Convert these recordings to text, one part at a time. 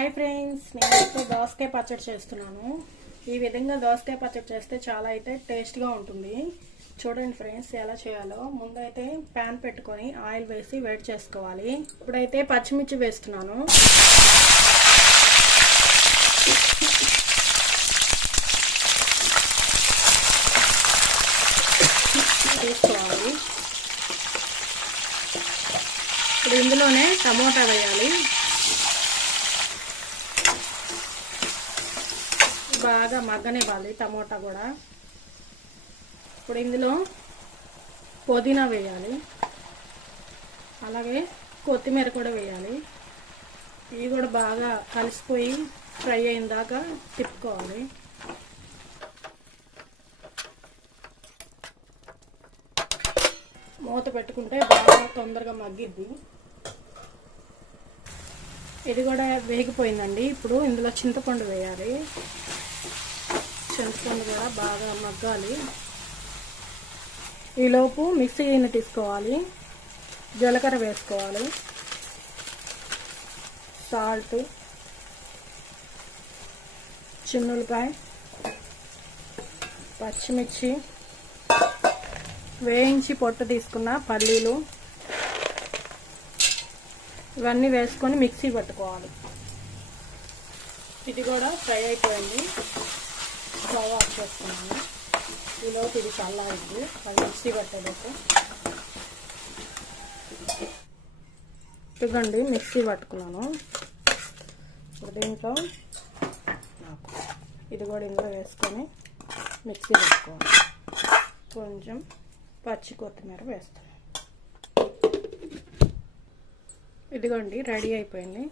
Hi friends, నేనైతే దోసకాయ పచ్చడి చేస్తున్నాను. ఈ విధంగా దోసకాయ పచ్చడి చేస్తే చాలా అయితే టేస్ట్గా ఉంటుంది. చూడండి ఫ్రెండ్స్ ఎలా చేయాలో. ముందైతే ప్యాన్ పెట్టుకొని ఆయిల్ వేసి వేడి చేసుకోవాలి. ఇప్పుడైతే పచ్చిమిర్చి వేస్తున్నాను. తీసుకోవాలి. ఇప్పుడు ఇందులోనే టమోటా వేయాలి. బాగా మగ్గనివ్వాలి టమోటా కూడా. ఇప్పుడు ఇందులో పుదీనా వేయాలి, అలాగే కొత్తిమీర కూడా వేయాలి. ఇవి కూడా బాగా కలిసిపోయి ఫ్రై అయిన దాకా తిప్పుకోవాలి. మూత పెట్టుకుంటే బాగా తొందరగా మగ్గిద్ది. ఇది కూడా వేగిపోయిందండి. ఇప్పుడు ఇందులో చింతపండు వేయాలి. చింతపండు కూడా బాగా మగ్గాలి. ఈలోపు మిక్సీ గిన్నె తీసుకోవాలి, జీలకర్ర వేసుకోవాలి, సాల్ట్, చిన్నులపాయ, పచ్చిమిర్చి, వేయించి పొట్టు తీసుకున్న పల్లీలు, ఇవన్నీ వేసుకొని మిక్సీ పట్టుకోవాలి. ఇది కూడా ఫ్రై అయిపోయింది. స్టవ్ ఆఫ్ చేసుకున్నాను. ఈలోపు ఇది చల్లారింది. అది మిక్సీ పట్టేలోపు ఇదిగోండి మిక్సీ పట్టుకున్నాను. ఇప్పుడు దీంట్లో ఇది కూడా ఇందులో వేసుకొని మిక్సీ పట్టుకోవాలి. కొంచెం పచ్చి కొత్తిమీర వేస్తాను. ఇదిగోండి రెడీ అయిపోయింది.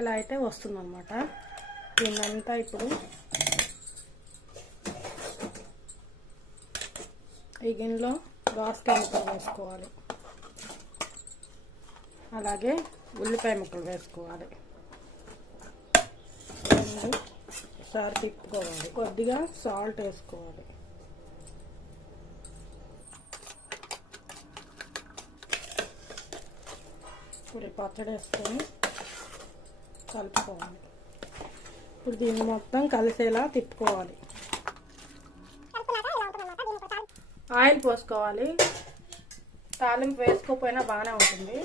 ఇలా అయితే వస్తుందన్నమాట. దీన్నంతా ఇప్పుడు ఈ గిన్నెలో దోసకాయ ముక్కలు వేసుకోవాలి, అలాగే ఉల్లిపాయ ముక్కలు వేసుకోవాలి. ఒకసారి తిప్పుకోవాలి. కొద్దిగా సాల్ట్ వేసుకోవాలి. ఇప్పుడు పచ్చడి వేసుకొని కలుపుకోవాలి. ఇప్పుడు దీన్ని మొత్తం కలిసేలా తిప్పుకోవాలి. ఆయిల్ పోసుకోవాలి. తాలింపు వేసుకోకపోయినా బాగానే ఉంటుంది.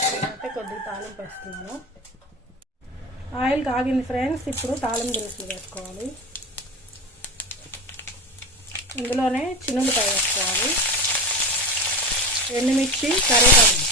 నేనైతే కొద్దిగా తాలింపు వేస్తున్నాను. ఆయిల్ కాగింది ఫ్రెండ్స్. ఇప్పుడు తాలింపు దినుసులు వేసుకోవాలి. ఇందులోనే చిన్నులపాయ వేసుకోవాలి, ఎండుమిర్చి, కరివేపాకు.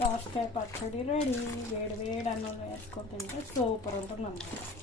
దోసకాయ పచ్చడి రెడీ. వేడి వేడి అన్నం వేసుకొని తింటే సూపర్ ఉంటుంది అన్నమాట.